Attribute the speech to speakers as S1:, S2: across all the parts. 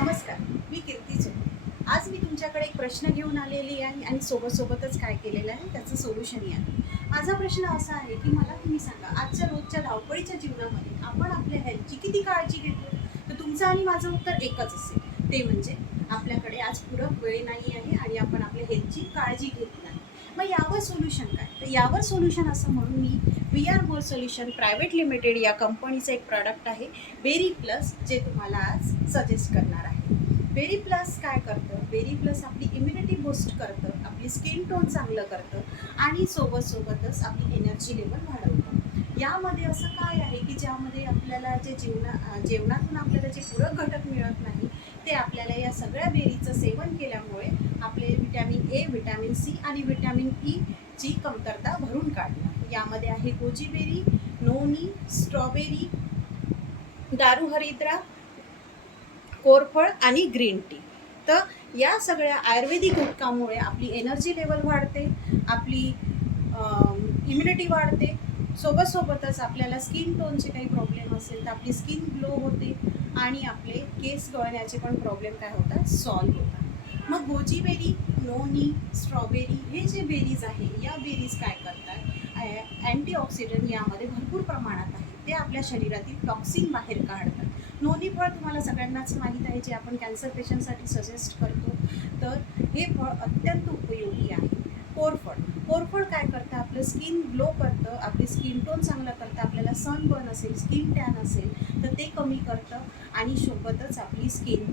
S1: नमस्कार मी कीर्ती चोर आज मी तुमच्याकडे एक प्रश्न घेऊन आलेली आहे आणि सोबत सोबतच काय केलेलं आहे त्याचं सोल्युशनही आहे माझा प्रश्न असा आहे की मला तुम्ही सांगा आजच्या रोजच्या धावपळीच्या जीवनामध्ये आपण आपल्या हेल्थची किती काळजी घेतो? तर तुमचं आणि माझं उत्तर एकच असेल. ते म्हणजे आपल्याकडे आज पूरक वेळ नाही आहे आणि आपण आपल्या हेल्थची काळजी घेत नाही. मग यावर सोल्युशन काय? तर यावर सोल्युशन असं म्हणून मी V R More solution private limited या कंपनीचं एक प्रॉडक्ट आहे बेरी प्लस जे तुम्हाला आज सजेस्ट करणार आहे. बेरी प्लस काय करतं? बेरी प्लस आपली इम्युनिटी बूस्ट करतं आपली स्किन टोन चांगलं करतं आणि सोबत सोबतच आपली एनर्जी लेवल वाढवतं. यामध्ये असं काय आहे की ज्यामध्ये आपल्याला जे जीवना जेवणातून आपल्याला जे पूरक घटक मिळत नाही ते आपल्याला या सगळ्या बेरीचं सेवन केल्यामुळे आपले विटॅमिन ए विटॅमिन सी आणि विटॅमिन ई e ची कमतरता भरून काढणं यामध्ये आहे गोजी बेरी नोनी स्ट्रॉबेरी दारू हरिद्रा कोरफळ आणि ग्रीन टी. तर या सगळ्या आयुर्वेदिक घटकामुळे आपली एनर्जी लेवल वाढते आपली इम्युनिटी वाढते सोबत सोबतच आपल्याला स्किन टोनचे काही प्रॉब्लेम असेल तर आपली स्किन ग्लो होते आणि आपले केस गळण्याचे पण प्रॉब्लेम काय होतात? सॉल्व होतात. मग गोजी बेरी नोनी स्ट्रॉबेरी हे जे बेरीज आहे या बेरीज काय करतात? अँटीऑक्सिडंट यामध्ये भरपूर प्रमाणात आहे. ते आपल्या शरीरातील टॉक्सिन बाहेर काढतात. नोनी फळ तुम्हाला सगळ्यांनाच माहीत आहे जे आपण कॅन्सर पेशंटसाठी सजेस्ट करतो. तर हे फळ अत्यंत उपयोगी आहे. कोरफळ कोरफळ काय करतात? आपलं स्किन ग्लो करतं आपली स्किन टोन चांगलं करतं आपल्याला सनबर्न असेल स्किन टॅन असेल तर ते कमी करतं आणि सोबतच आपली स्किन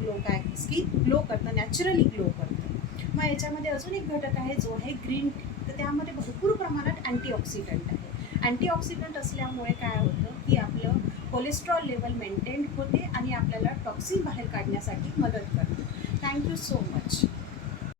S1: ग्लो काय स्किन ग्लो करतं नॅचरली ग्लो करतं. मग याच्यामध्ये अजून एक घटक आहे जो आहे ग्रीन टी तर त्यामध्ये भरपूर प्रमाणात अँटीऑक्सिडंट आहे. अँटीऑक्सिडंट असल्यामुळे काय होतं की आपलं कोलेस्ट्रॉल लेवल मेंटेन होते आणि आपल्याला टॉक्सिन बाहेर काढण्यासाठी मदत करते. Thank you so much